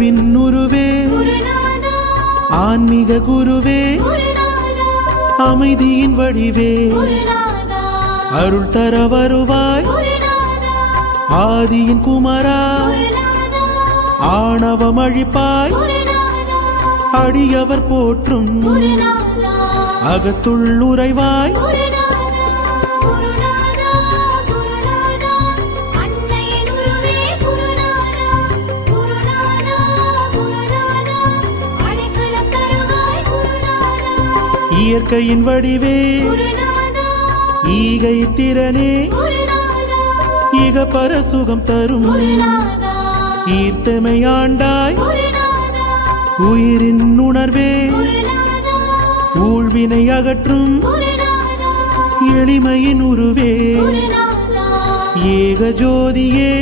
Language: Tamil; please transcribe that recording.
அன்பின் உருவே ஆன்மீக குருவே அமைதியின் வடிவே அருள் தர வருவாய் ஆதியின் குமரா ஆணவம் அழிப்பாய் அடியவர் போற்றும் அகத்துள் உறைவாய் இயற்கையின் வடிவே ஈகை திறனே ஈக பரசுகம் தரும் ஈர்த்தமை ஆண்டாய் உயிரின் உணர்வே ஊழ்வினை அகற்றும் எளிமையின் உருவே ஏக ஜோதியே